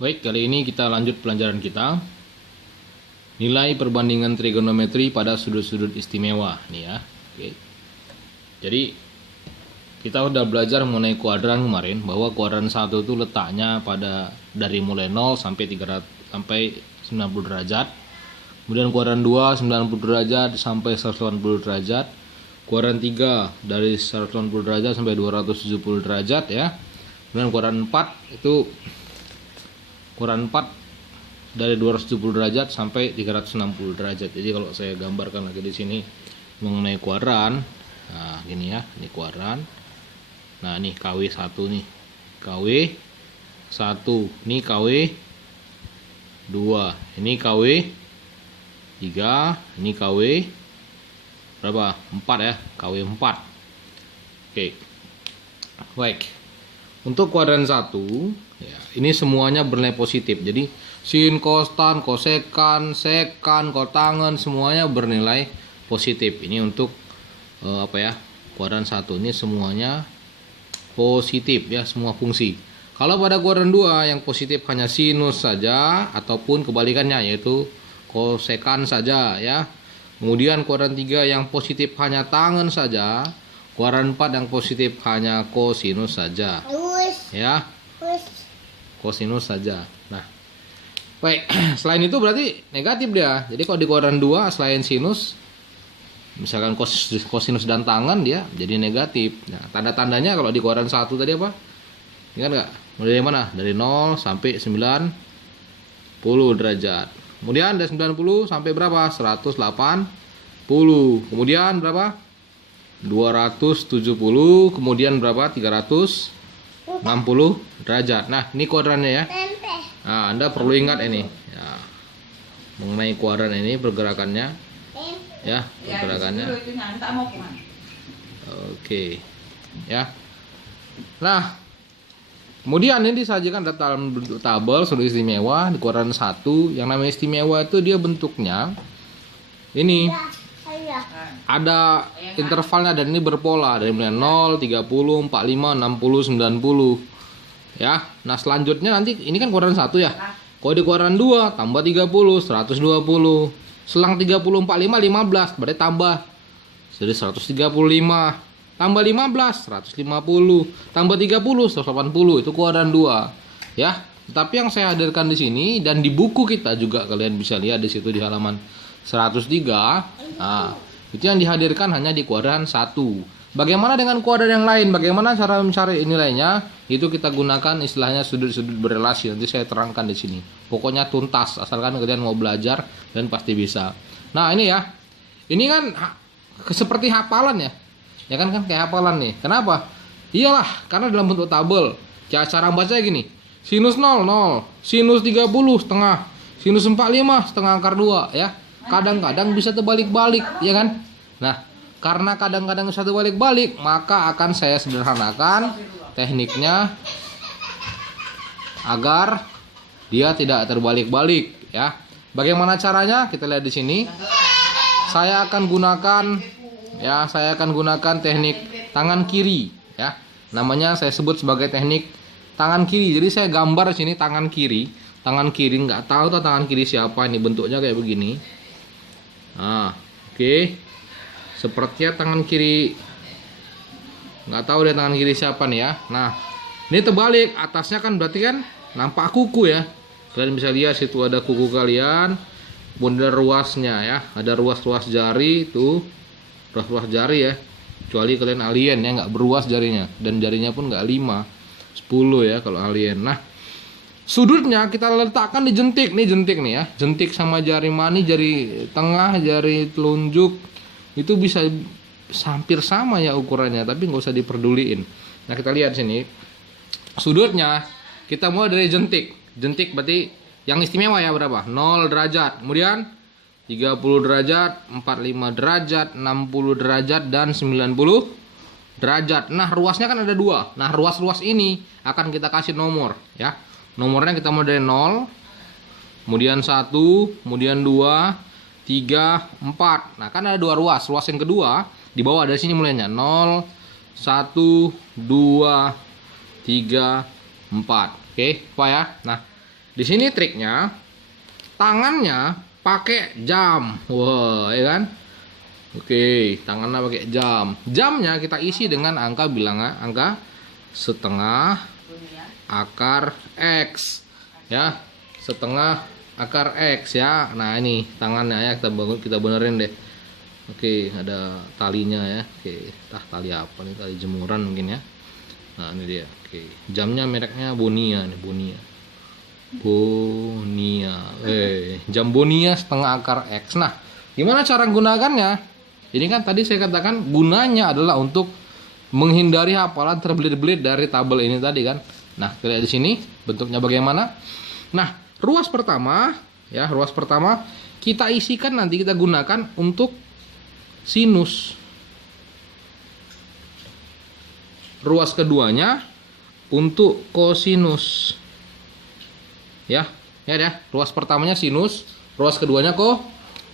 Baik, kali ini kita lanjut pelajaran kita. Nilai perbandingan trigonometri pada sudut-sudut istimewa nih ya. Oke. Jadi kita udah belajar mengenai kuadran kemarin, bahwa kuadran 1 itu letaknya pada dari mulai 0 sampai 300 sampai 90 derajat. Kemudian kuadran 2 90 derajat sampai 180 derajat. Kuadran 3 dari 180 derajat sampai 270 derajat ya. Kemudian kuadran 4 itu kuadran 4 dari 270 derajat sampai 360 derajat. Jadi kalau saya gambarkan lagi di sini mengenai kuadran, nah gini ya, ini kuadran. Nah, ini KW1 nih. KW1, ini KW2, ini KW3, ini KW berapa? 4 ya, KW4. Oke. Baik. Untuk kuadran 1 ya, ini semuanya bernilai positif. Jadi sin, cos, tan, kosekan, sekan, kotangen semuanya bernilai positif. Ini untuk kuadran 1 ini semuanya positif ya, semua fungsi. Kalau pada kuadran 2 yang positif hanya sinus saja ataupun kebalikannya, yaitu kosekan saja ya. Kemudian kuadran 3 yang positif hanya tangen saja. Kuadran 4 yang positif hanya kosinus saja. Ya. Kosinus saja. Nah, baik, selain itu berarti negatif dia. Jadi kalau di kuadran 2 selain sinus, misalkan kosinus dan tangen, dia jadi negatif. Nah, tanda-tandanya kalau di kuadran 1 tadi apa? Ingat nggak? Mulai dari mana? Dari 0 sampai 90 derajat. Kemudian dari 90 sampai berapa? 180. Kemudian berapa? 270. Kemudian berapa? 360 derajat. Nah, ini kuadrannya ya. Nah, Anda perlu ingat ini ya, mengenai kuadran ini pergerakannya ya, pergerakannya. Oke ya. Nah, kemudian ini disajikan dalam bentuk tabel sudut istimewa di kuadran 1. Yang namanya istimewa itu dia bentuknya ini ada intervalnya, dan ini berpola dari mulai 0, 30, 45, 60, 90 ya. Nah, selanjutnya nanti ini kan kuadran 1 ya. Kalau di kuadran 2 tambah 30, 120. Selang 30, 45, 15, berarti tambah jadi 135. Tambah 15, 150. Tambah 30, 180. Itu kuadran 2 ya. Tapi yang saya hadirkan di sini dan di buku kita juga kalian bisa lihat di situ di halaman 103. Nah, itu yang dihadirkan hanya di kuadran 1. Bagaimana dengan kuadran yang lain? Bagaimana cara mencari nilainya? Itu kita gunakan istilahnya sudut-sudut berelasi. Nanti saya terangkan di sini. Pokoknya tuntas, asalkan kalian mau belajar dan pasti bisa. Nah, ini ya. Ini kan seperti hafalan ya. Ya kan kayak hafalan nih. Kenapa? Iyalah, karena dalam bentuk tabel. Cara bacanya gini. Sinus 0, 0. Sinus 30 setengah. Sinus 45 setengah akar 2 ya. Kadang-kadang bisa terbalik-balik, ya kan? Nah, karena kadang-kadang bisa terbalik-balik, maka akan saya sederhanakan tekniknya agar dia tidak terbalik-balik ya. Bagaimana caranya? Kita lihat di sini. Saya akan gunakan teknik tangan kiri ya. Namanya saya sebut sebagai teknik tangan kiri. Jadi saya gambar di sini tangan kiri. Tangan kiri, nggak tahu tuh tangan kiri siapa, ini bentuknya kayak begini. Nah, oke. Sepertinya tangan kiri, nggak tahu deh tangan kiri siapa nih ya. Nah, ini terbalik, atasnya kan berarti kan nampak kuku ya. Kalian bisa lihat situ ada kuku kalian. Kemudian ruasnya ya, ada ruas-ruas jari tuh, ruas-ruas jari ya. Kecuali kalian alien ya, nggak beruas jarinya, dan jarinya pun nggak 5, 10 ya kalau alien. Nah, sudutnya kita letakkan di jentik nih ya. Jentik sama jari mani, jari tengah, jari telunjuk itu bisa hampir sama ya ukurannya, tapi nggak usah diperduliin. Nah, kita lihat sini sudutnya, kita mulai dari jentik. Jentik berarti yang istimewa ya berapa? 0 derajat. Kemudian 30 derajat, 45 derajat, 60 derajat, dan 90 derajat. Nah, ruasnya kan ada 2. Nah, ruas-ruas ini akan kita kasih nomor ya. Nomornya kita mulai dari 0, kemudian 1, kemudian 2, 3, 4. Nah, kan ada 2 ruas. Ruas yang kedua di bawah dari sini mulainya 0, 1, 2, 3, 4. Oke, apa ya? Nah, Di sini triknya, tangannya pakai jam. Wah, ya kan? Oke, tangannya pakai jam. Jamnya kita isi dengan angka bilangan, angka setengah akar X. Ya, setengah akar X ya. Nah, ini tangannya ya, kita benerin deh. Oke, ada talinya ya. Oke, tali apa nih? Tali jemuran mungkin ya. Nah, ini dia. Oke, jamnya mereknya Bonia nih, Bonia. Jam Bonia setengah akar X. Nah, gimana cara gunakannya? Ini kan tadi saya katakan gunanya adalah untuk menghindari hafalan terbelit-belit dari tabel ini tadi kan. Nah, kita lihat di sini bentuknya bagaimana. Nah, ruas pertama kita isikan, nanti kita gunakan untuk sinus. Ruas keduanya untuk kosinus. Ya. Ruas pertamanya sinus, ruas keduanya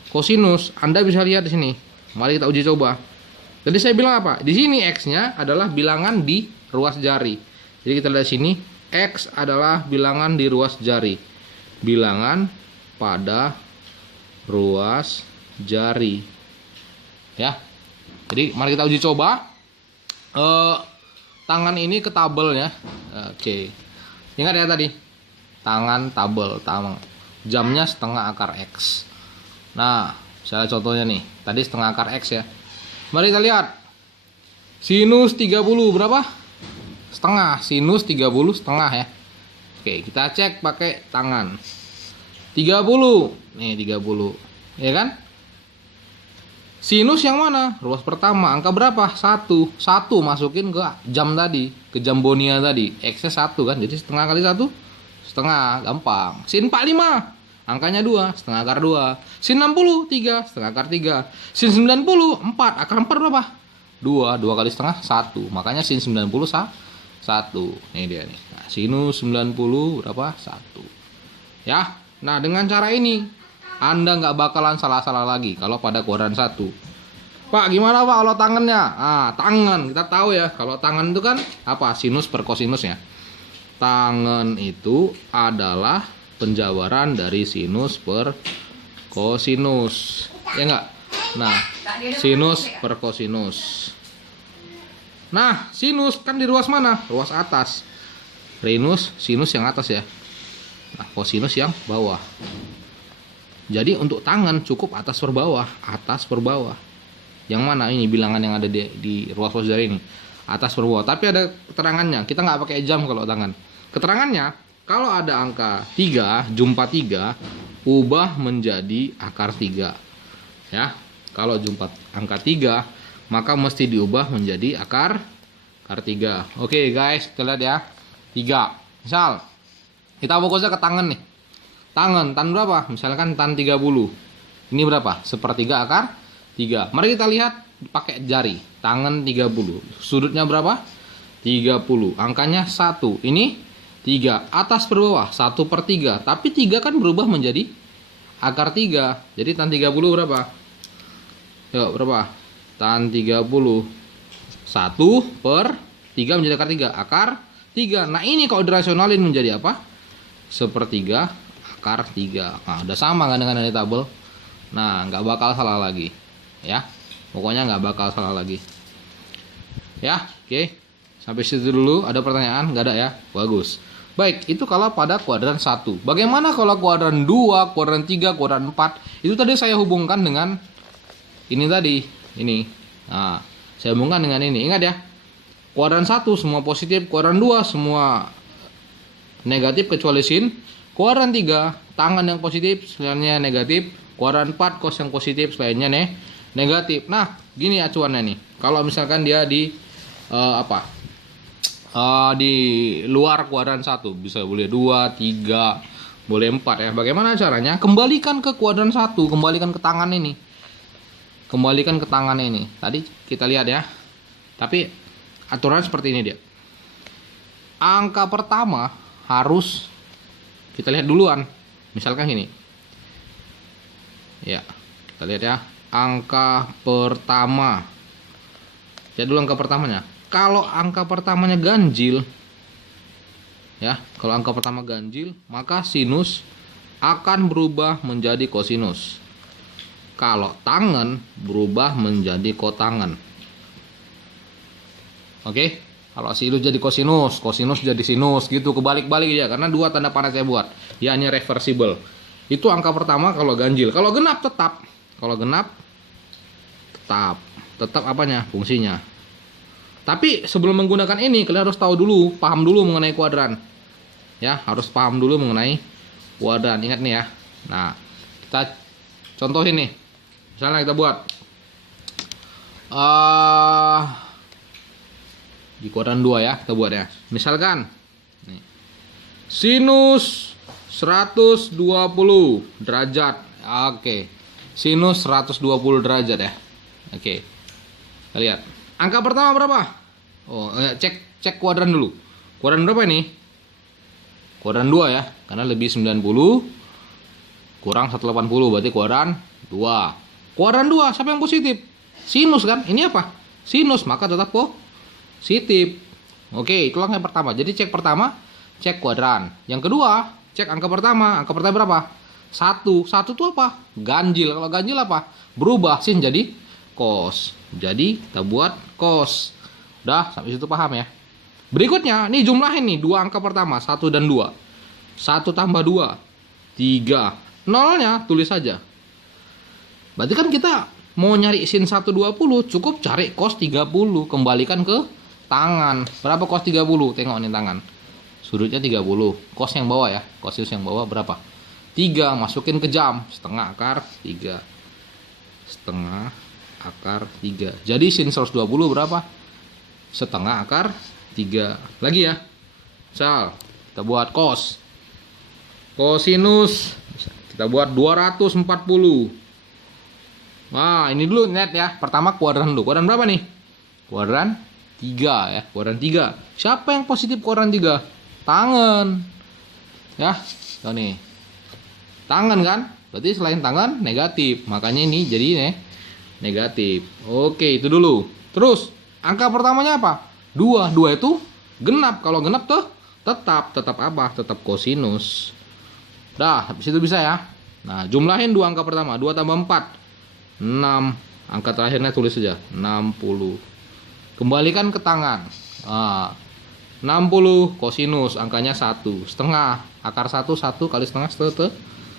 kosinus. Anda bisa lihat di sini. Mari kita uji coba. Tadi saya bilang apa? Di sini X-nya adalah bilangan di ruas jari. Jadi kita lihat sini, X adalah bilangan di ruas jari. Bilangan pada ruas jari. Ya. Jadi mari kita uji coba. Tangan ini ke tabel ya. Oke. Ingat ya tadi. Tangan tabel, jamnya setengah akar X. Nah, misalnya contohnya nih, tadi setengah akar X ya. Mari kita lihat. Sinus 30 berapa? Setengah. Sinus 30 setengah ya. Oke, kita cek pakai tangan. 30. Nih 30. Ya kan? Sinus yang mana? Ruas pertama. Angka berapa? 1. 1 masukin ke jam tadi, ke jam Bonia tadi. X-nya 1 kan. Jadi setengah kali 1 setengah, gampang. Sin 45. Angkanya 2, setengah akar 2. Sin 60, 3, setengah akar 3. Sin 90, 4. Akar 4 berapa? 2 kali setengah, 1. Makanya sin 90, 1. Ini dia nih. Nah, sinus 90 berapa? 1. Ya. Nah, dengan cara ini, Anda nggak bakalan salah-salah lagi kalau pada kuadran 1. Pak, gimana Pak kalau tangannya? Tangan. Kita tahu ya, kalau tangan itu kan apa? Sinus per kosinus ya. Tangan itu adalah penjabaran dari sinus per kosinus, ya enggak? Nah, sinus per kosinus. Nah, sinus kan di ruas mana? Ruas atas. Sinus yang atas ya. Nah, kosinus yang bawah. Jadi untuk tangan cukup atas per bawah. Yang mana ini bilangan yang ada di ruas-ruas jari ini? Atas per bawah. Tapi ada keterangannya. Kita nggak pakai jam kalau tangan. Keterangannya, kalau ada angka 3, jumpa 3, ubah menjadi akar 3. Ya, kalau jumpa angka 3, maka mesti diubah menjadi akar 3. Oke guys, kita lihat ya. 3. Misal, kita fokusnya ke tangan nih. Tan berapa? Misalkan tan 30. Ini berapa? 1/3 akar 3. Mari kita lihat pakai jari. Tangan 30. Sudutnya berapa? 30. Angkanya 1. Ini 3, atas per bawah 1/3, tapi 3 kan berubah menjadi akar 3. Jadi tan 30 berapa? Yuk, berapa? Tan 30 1/3 menjadi akar 3. Akar 3. Nah, ini kalau dirasionalin menjadi apa? 1/3 akar 3. Nah, udah sama kan dengan di tabel. Nah, nggak bakal salah lagi. Ya. Pokoknya nggak bakal salah lagi. Ya, oke. Sampai situ dulu. Ada pertanyaan? Nggak ada ya? Bagus. Baik, itu kalau pada kuadran 1. Bagaimana kalau kuadran 2, kuadran 3, kuadran 4? Itu tadi saya hubungkan dengan ini tadi. Ini. Nah, saya hubungkan dengan ini. Ingat ya. Kuadran 1 semua positif, kuadran 2 semua negatif kecuali sin. Kuadran 3 tangan yang positif, selainnya negatif. Kuadran 4 kos yang positif, selainnya negatif. Nah, gini acuannya nih. Kalau misalkan dia di di luar kuadran 1, bisa boleh 2, 3, boleh 4 ya. Bagaimana caranya? Kembalikan ke kuadran 1, kembalikan ke tangan ini. Kembalikan ke tangan ini. Tadi kita lihat ya. Tapi aturan seperti ini dia. Angka pertama harus kita lihat duluan. Misalkan gini. Ya, kita lihat ya. Angka pertama. Lihat dulu angka pertamanya. Kalau angka pertamanya ganjil, Ya, kalau angka pertama ganjil, maka sinus akan berubah menjadi kosinus. Kalau tangen berubah menjadi kotangen. Oke, kalau sinus jadi kosinus, kosinus jadi sinus gitu, kebalik-balik ya, karena dua tanda panah saya buat. Ya, ini reversible. Itu angka pertama kalau ganjil. Kalau genap tetap. Kalau genap tetap apanya? Fungsinya. Tapi sebelum menggunakan ini, kalian harus tahu dulu, paham dulu mengenai kuadran. Ya, harus paham dulu mengenai kuadran. Ingat nih ya. Nah, kita contohin nih. Misalnya kita buat di kuadran 2 ya, kita buat ya. Misalkan nih, sinus 120 derajat. Oke. Sinus 120 derajat ya. Oke. Kita lihat. Angka pertama berapa? Oh, cek kuadran dulu. Kuadran berapa ini? Kuadran 2 ya, karena lebih 90 kurang 180 berarti kuadran 2. Kuadran 2 siapa yang positif? Sinus kan? Ini apa? Sinus, maka tetap positif. Oke, itulah yang pertama. Jadi cek pertama, cek kuadran. Yang kedua, cek angka pertama. Angka pertama berapa? 1. 1 itu apa? Ganjil. Kalau ganjil apa? Berubah sin jadi cos. Jadi kita buat cos. Udah, sampai situ paham ya. Berikutnya, nih jumlahin nih dua angka pertama, 1 dan 2. 1 tambah 2, 3. Nolnya tulis saja. Berarti kan kita mau nyari sin 120, cukup cari cos 30, kembalikan ke tangan. Berapa cos 30? Tengok nih tangan. Sudutnya 30. Cos yang bawah ya. Cosinus yang bawah berapa? 3, masukin ke jam. Setengah akar 3. Setengah akar 3. Jadi sin 120 berapa? Setengah akar 3. Lagi ya. Misal kita buat cos. Cosinus kita buat 240. Nah, ini dulu net ya. Pertama kuadran dulu. Kuadran berapa nih? Kuadran 3 ya. Kuadran 3. Siapa yang positif kuadran 3? Tangan. Ya, tuh nih. Tangan kan? Berarti selain tangan negatif. Makanya ini jadi negatif. Oke, itu dulu. Terus, angka pertamanya apa? 2. 2 itu genap. Kalau genap tuh tetap apa? Tetap kosinus. Dah, habis itu bisa ya. Nah, jumlahin dua angka pertama. 2 tambah 4. 6. Angka terakhirnya tulis saja 60. Kembalikan ke tangan. 60 kosinus, angkanya 1. Setengah. Akar 1 kali setengah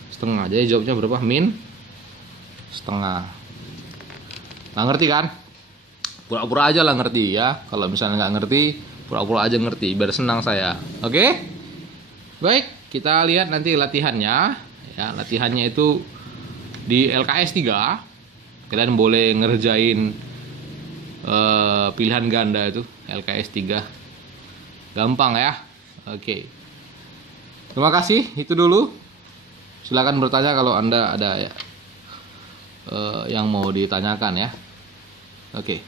setengah. Jadi jawabnya berapa? Min setengah. Nah, ngerti kan? Pura-pura aja lah ngerti ya. Kalau misalnya nggak ngerti, pura-pura aja ngerti biar senang saya. Oke? Baik, kita lihat nanti latihannya. Ya, latihannya itu di LKS 3. Kalian boleh ngerjain pilihan ganda itu LKS 3. Gampang ya. Oke. Terima kasih, itu dulu. Silakan bertanya kalau Anda ada yang mau ditanyakan ya. Oke.